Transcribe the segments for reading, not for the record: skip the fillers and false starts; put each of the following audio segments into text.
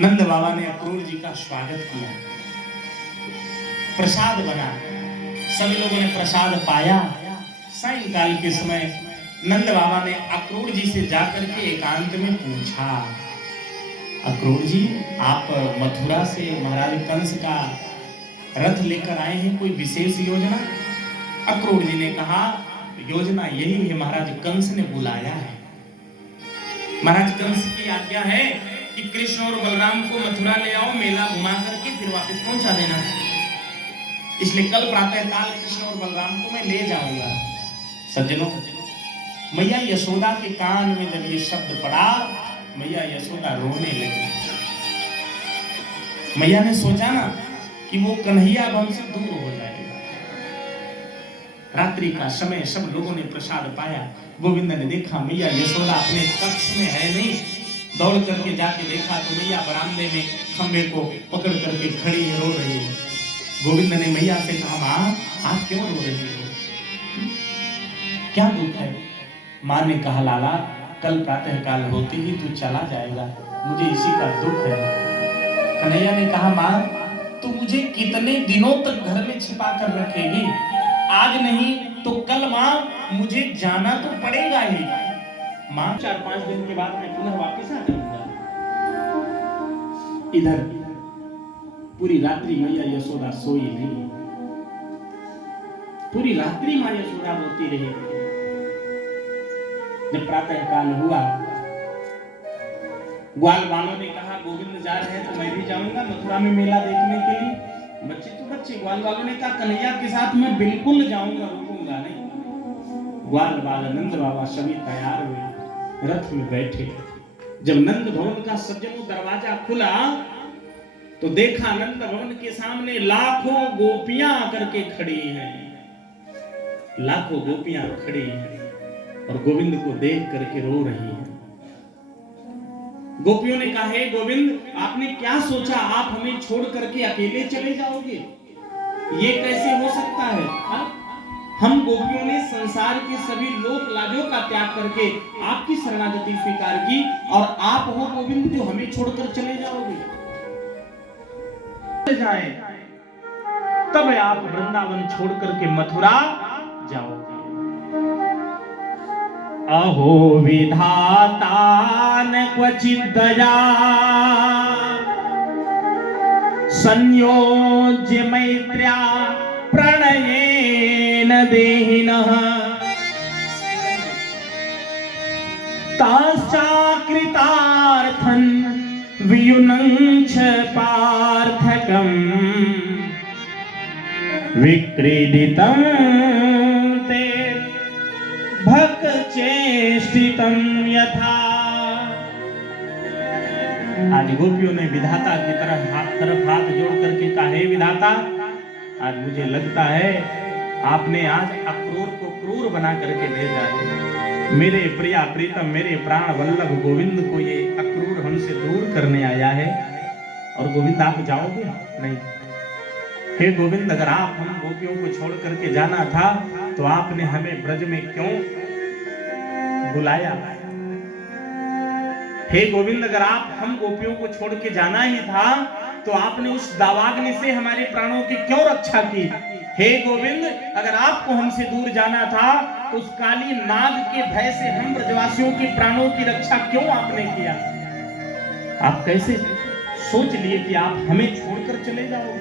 नंद बाबा ने अक्रूर जी का स्वागत किया, प्रसाद बना, सभी लोगों ने प्रसाद पाया। सायंकाल के समय नंद बाबा ने अक्रूर जी से जाकर के एकांत में पूछा, अक्रूर जी आप मथुरा से महाराज कंस का रथ लेकर आए हैं, कोई विशेष योजना? अक्रूर जी ने कहा, योजना यही है, महाराज कंस ने बुलाया है। महाराज कंस की आज्ञा है कि कृष्ण और बलराम को मथुरा ले आओ, मेला घुमा करके फिर वापस पहुंचा देना। इसलिए कल प्रातः काल कृष्ण और बलराम को मैं ले जाऊंगा। सज्जनों, मैया यशोदा के कान में जब ये शब्द पड़ा, मैया यशोदा रोने लगी। मैया ने सोचा ना कि वो कन्हैया अब हमसे दूर हो जाएगा। रात्रि का समय, सब लोगों ने प्रसाद पाया। गोविंद ने देखा मैया यशोदा अपने कक्ष में है नहीं, दौड़ करके जाके देखा तो मैया बरामदे में खंबे को पकड़ करके खड़ी रो रही है। गोविंद ने मैया से कहा, मां आप क्यों रो रही हो, क्या दुख है? मां ने कहा, लाला कल प्रातः काल होते ही तू चला जाएगा, मुझे इसी का दुख है। कन्हैया ने कहा, मां तू मुझे कितने दिनों तक घर में छिपा कर रखेगी? आज नहीं तो कल मां मुझे जाना तो पड़ेगा ही। मां 4-5 दिन के बाद मैं पुनः वापस आ जाऊंगा। इधर पूरी रात्रि मैया यशोदा सोई नहीं, पूरी रात्रि मां यशोदा रोती रही। जब प्रातः काल हुआ, ग्वाल वालों ने कहा गोविंद जा रहे हैं तो मैं भी जाऊंगा मथुरा में मेला देखने के लिए। बच्चे तो बच्चे, ग्वाल वालों ने कहा कन्हैया के साथ मैं बिल्कुल जाऊंगा, रुकूंगा नहीं। ग्वाल वाल नंद बाबा सभी तैयार हुए, रथ में बैठे। जब नंद भवन का सज्जनों दरवाजा खुला तो देखा नंद भवन के सामने लाखों गोपियां आकर के खड़ी हैं, लाखों गोपियां खड़ी हैं और गोविंद को देख करके रो रही हैं। गोपियों ने कहा, हे गोविंद आपने क्या सोचा, आप हमें छोड़ करके अकेले चले जाओगे? ये कैसे हो सकता है? हम गोपियों ने संसार के सभी लोक लाजों का त्याग करके आपकी शरणागति स्वीकार की और आप हो गोविंद जो हमें छोड़कर चले जाओगे? जाए तब आप वृंदावन छोड़ करके मथुरा जाओगे। अहो विधाता न क्वचित् दया संयोज्य मैत्र्या प्रणयेन देहिनः ताश्चाकृतार्थं वियुनञ्च पार्थकम् विक्रीडितं ते भक्त चेष्टितं यथा। आज गोपियों ने विधाता की तरफ हाथ जोड़ करके कहा, हे विधाता आज मुझे लगता है आपने आज अक्रूर को क्रूर बना करके भेजा है। मेरे प्रिया प्रीतम, मेरे प्राण वल्लभ गोविंद को ये अक्रूर हमसे दूर करने आया है और गोविंद आप जाओगे नहीं? हे गोविंद अगर आप हम गोपियों को छोड़ करके जाना था तो आपने हमें ब्रज में क्यों बुलाया? हे गोविंद अगर आप हम गोपियों को छोड़ के जाना ही था तो आपने उस दावाग्नि से हमारे प्राणों की क्यों रक्षा की? हे गोविंद अगर आपको हमसे दूर जाना था तो उस काली नाग के भय से हम ब्रजवासियों के प्राणों की रक्षा क्यों आपने किया? आप कैसे सोच लिए कि आप हमें छोड़कर चले जाओगे?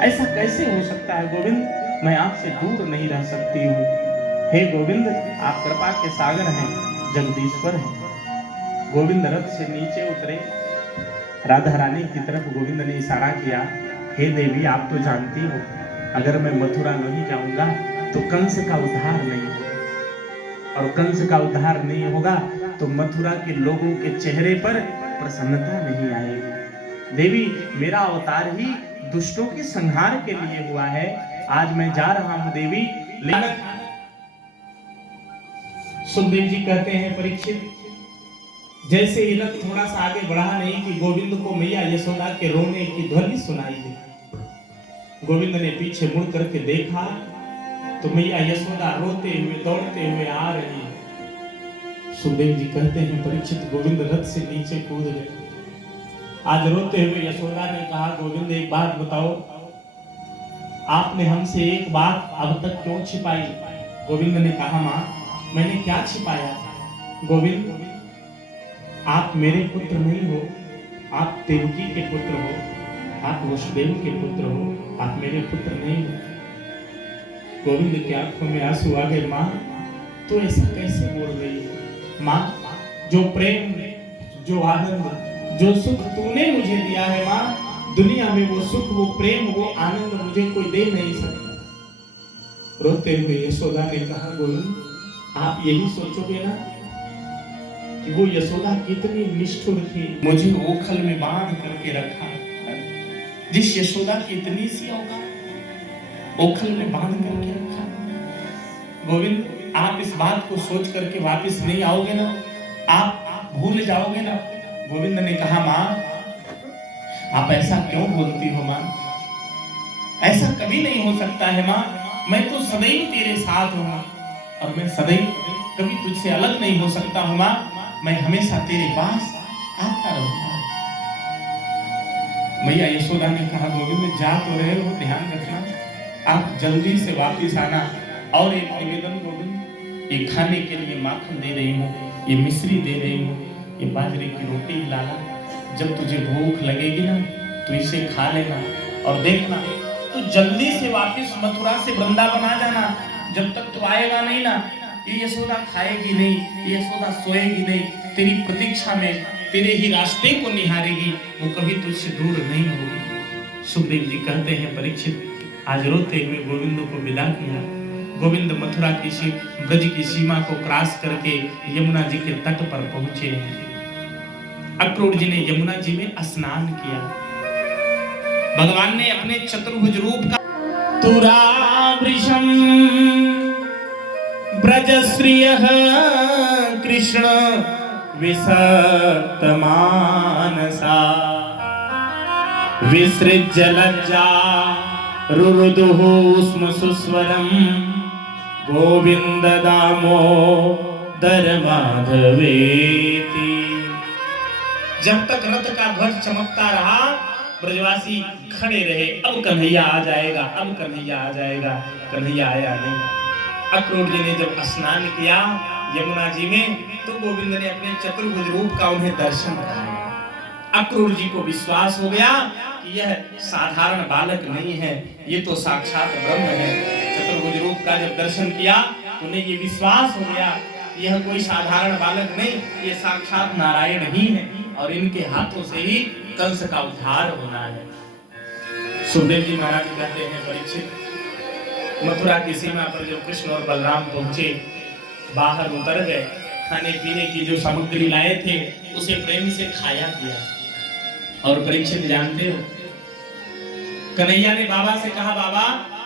ऐसा कैसे हो सकता है गोविंद? मैं आपसे दूर नहीं रह सकती हूँ। हे गोविंद आप कृपा के सागर हैं, जगदीश्वर हैं। गोविंद रथ से नीचे उतरे, राधा रानी की तरफ गोविंद ने इशारा किया, हे देवी आप तो जानती हो अगर मैं मथुरा नहीं जाऊंगा तो कंस का उद्धार नहीं होगा और कंस का उद्धार नहीं होगा तो मथुरा के लोगों के चेहरे पर प्रसन्नता नहीं आएगी। देवी मेरा अवतार ही दुष्टों के संहार के लिए हुआ है, आज मैं जा रहा हूं देवी। सुखदेव जी कहते हैं, परीक्षित जैसे ही रथ थोड़ा सा आगे बढ़ा नहीं कि गोविंद को मैया यशोदा के रोने की ध्वनि सुनाई दी। गोविंद ने पीछे मुड़ करके देखा तो मैया यशोदा रोते हुए दौड़ते हुए आ रही है। सुखदेव जी कहते हैं, परीक्षित गोविंद रथ से नीचे कूद गए। आज रोते हुए यशोदा ने कहा, गोविंद एक बात बताओ, आपने हमसे एक बात अब तक क्यों छिपाई? गोविंद ने कहा, मां मैंने क्या छिपाया? गोविंद आप मेरे पुत्र नहीं हो, आप देवकी के पुत्र हो, आप वसुदेव के पुत्र हो, आप मेरे पुत्र नहीं हो। गोविंद की आंखों में आंसू आ गए। मां तो ऐसा कैसे बोल रही है? मां जो प्रेम, जो आनंद, जो सुख तूने मुझे दिया है मां, दुनिया में वो सुख, वो प्रेम, वो आनंद मुझे कोई दे नहीं सकता। रोते हुए यशोदा ने कहा, गोविंद आप यही सोचोगे ना कि वो यशोदा कितनी निष्ठुर थी, मुझे ओखल में बांध करके रखा। जिस यशोदा की इतनी सी औकात, ओखल में बांध करके रखा। गोविंद आप इस बात को सोच करके वापस नहीं आओगे ना, आप भूल जाओगे ना? गोविंद ने कहा, मां आप ऐसा क्यों बोलती हो मां? ऐसा कभी नहीं हो सकता है मां, मैं तो सदैव तेरे साथ हूं और मैं सदैव कभी तुझसे अलग नहीं हो सकता हूं मां, मैं हमेशा तेरे पास आता रहूंगा। मैया यशोदा ने कहा, गोविंद जा तो रहे हो, ध्यान रखना, आप जल्दी से वापस आना। और एक निवेदन गोविंद, ये खाने के लिए माखन दे रही हूँ, ये मिश्री दे रही हूँ, ये बाजरे की रोटी लाना, जब तुझे भूख लगेगी ना तो इसे खा लेना और देखना तो जल्दी से वापस मथुरा से वृंदावन आ जाना। जब तक तो आएगा नहीं ना, ये यशोदा खाएगी नहीं, ये यशोदा सोएगी नहीं, तेरी प्रतीक्षा में तेरे ही रास्ते को निहारेगी, वो कभी तुझसे दूर नहीं होगी। सुखदेव जी कहते हैं, परीक्षित आज रोते हुए गोविंद को विदा किया। गोविंद मथुरा की ब्रज की सीमा को क्रॉस करके यमुना जी के तट पर पहुंचे। अक्रूर जी ने यमुना जी में स्नान किया। भगवान ने अपने चतुर्भुज रूप का तुरावृषम ब्रजश्रियः कृष्ण विसक्त मानसा विसृज्य लज्जा रुरुदुः स्म सुस्वरम गोविंद दामोदर माधवेति। जब तक रथ का ध्वज चमकता रहा, ब्रजवासी खड़े रहे, अब कन्हैया आ जाएगा, अब कन्हैया आ जाएगा। कन्हैया आया नहीं। अक्रूर जी ने जब स्नान किया यमुना जी में, तो गोविंद ने अपने चतुर्भुज रूप का उन्हें दर्शन कराया। अक्रूर जी को विश्वास हो गया कि यह साधारण बालक नहीं है, ये तो साक्षात ब्रह्म है। चतुर्भुज रूप का जब दर्शन किया, उन्हें ये विश्वास हो गया यह कोई साधारण बालक नहीं, ये साक्षात नारायण ही है और इनके हाथों से ही कंस का उद्धार होना है। सुखदेव जी महाराज कहते हैं, परीक्षित मथुरा की सीमा पर जब कृष्ण और बलराम पहुंचे, बाहर उतर गए, खाने पीने की जो सामग्री लाए थे उसे प्रेम से खाया किया। और परीक्षित जानते हो, कन्हैया ने बाबा से कहा, बाबा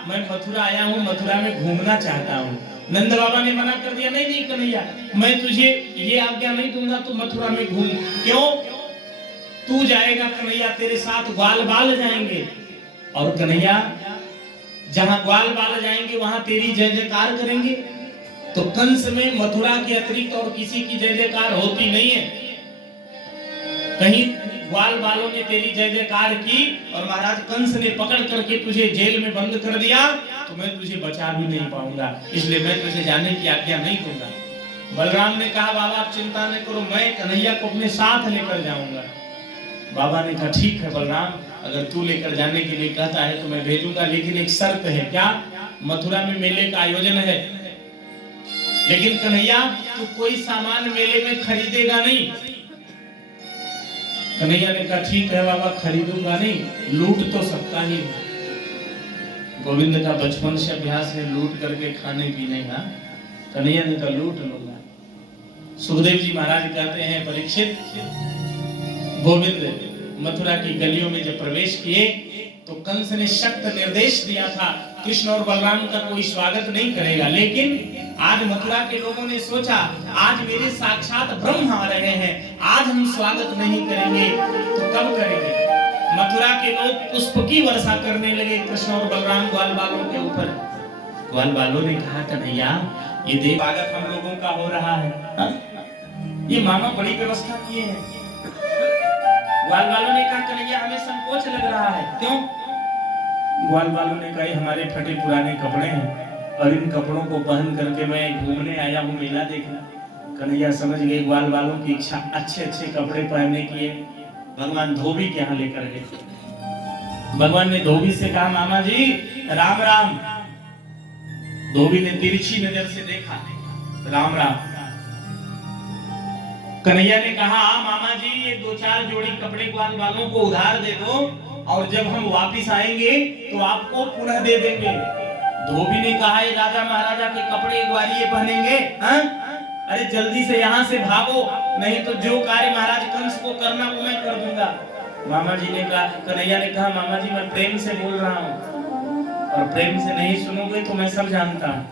मैं मथुरा आया हूँ, मथुरा में घूमना चाहता हूँ। नंद बाबा ने मना कर दिया, नहीं नहीं कन्हैया, मैं तुझे ये आज्ञा नहीं दूंगा, तू मथुरा में घूम। क्यों? तू जाएगा कन्हैया, तेरे साथ ग्वाल बाल जाएंगे, और कन्हैया जहां ग्वाल बाल जाएंगे वहां तेरी जय जयकार करेंगे। तो कंस में मथुरा के अतिरिक्त और किसी की जय जयकार होती नहीं है। कहीं ग्वाल बालों ने तेरी जय जयकार की और महाराज कंस ने पकड़ करके तुझे जेल में बंद कर दिया, तो मैं तुझे बचा भी नहीं पाऊंगा, इसलिए मैं तुझे जाने की आज्ञा नहीं दूंगा। बलराम ने कहा, बाबा आप चिंता न करो, मैं कन्हैया को अपने साथ लेकर जाऊंगा। बाबा ने कहा, ठीक है बलराम, अगर तू लेकर जाने के लिए कहता है तो मैं भेजूंगा, लेकिन एक शर्त है। क्या? मथुरा में मेले का आयोजन है, लेकिन कन्हैया तू कोई सामान मेले में खरीदेगा नहीं। कन्हैया ने कहा, ठीक है बाबा, खरीदूंगा नहीं, लूट तो सकता ही। गोविंद का बचपन से अभ्यास है लूट करके खाने पीने का। कन्हैया ने कहा, लूट लूंगा। सुखदेव जी महाराज कहते हैं, परीक्षित गोविंद मथुरा की गलियों में जब प्रवेश किए तो कंस ने सख्त निर्देश दिया था, कृष्ण और बलराम का कोई स्वागत नहीं करेगा। लेकिन आज मथुरा के लोगों ने सोचा, आज मेरे साक्षात ब्रह्म आ रहे हैं, आज हम स्वागत नहीं करेंगे तो कब करेंगे? मथुरा के लोग पुष्प की वर्षा करने लगे कृष्ण और बलराम ग्वाल बालों के ऊपर। ग्वाल बालों ने कहा, कन्हैया ये देख स्वागत हम लोगों का हो रहा है, ये मामा बड़ी व्यवस्था किए हैं। ग्वाल वालों ने कहा कन्हैया हमें संकोच लग रहा है। क्यों? ग्वाल वालों ने कहा हमारे फटे पुराने कपड़े हैं और इन कपड़ों को पहन करके मैं घूमने आया हूँ मेला देखना। कन्हैया समझ गए ग्वाल वालों की इच्छा अच्छे अच्छे कपड़े पहनने की है। भगवान धोबी के यहाँ लेकर गए। भगवान ने धोबी से कहा मामा जी राम राम। धोबी ने तिरछी नजर से देखा, राम राम। कन्हैया ने कहा मामा जी ये 2-4 जोड़ी कपड़े ग्वाल वालों को उधार दे दो और जब हम वापिस आएंगे तो आपको पुनः दे देंगे। धोबी ने कहा ये राजा महाराजा के कपड़े ग्वालिये पहनेंगे? हाँ? अरे जल्दी से यहाँ से भागो, नहीं तो जो कार्य महाराज कंस को करना वो मैं कर दूंगा। मामा जी ने कहा, कन्हैया ने कहा मामा जी मैं प्रेम से बोल रहा हूँ और प्रेम से नहीं सुनोगे तो मैं सब जानता हूँ।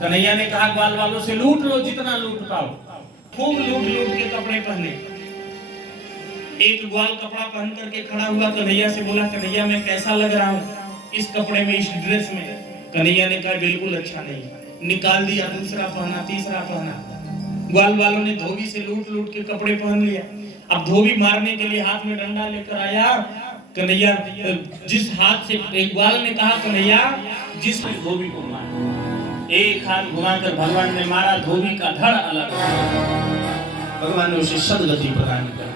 कन्हैया ने कहा ग्वाल वालों से लूट लो जितना लूट पाओ। खूब लूट लूट के कपड़े पहने। एक ग्वाल कपड़ा पहन करके खड़ा हुआ, कन्हैया से बोला कन्हैया मैं कैसा लग रहा हूँ इस कपड़े में, इस ड्रेस में? कन्हैया ने कहा बिल्कुल अच्छा नहीं। निकाल दिया, दूसरा पहना, तीसरा पहना। ग्वाल वालों ने धोबी से लूट लूट के कपड़े पहन लिया। अब धोबी मारने के लिए हाथ में डंडा लेकर आया। कन्हैया जिस हाथ से, एक ग्वाल ने कहा कन्हैया जिस धोबी को मार, एक हाथ घुमाकर भगवान ने मारा, धोबी का धड़ अलग। भगवान ने उसे सदगति प्रदान कर।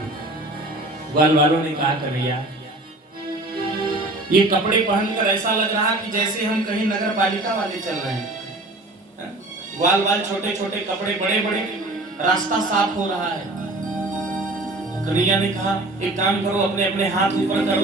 ग्वाल वालों ने कहा कन्हैया ये कपड़े पहनकर ऐसा लग रहा कि जैसे हम कहीं नगर पालिका वाले चल रहे हैं। ग्वाल वाल छोटे छोटे कपड़े, बड़े बड़े, रास्ता साफ हो रहा है। कन्हैया ने कहा एक काम करो, अपने अपने हाथ ऊपर करो।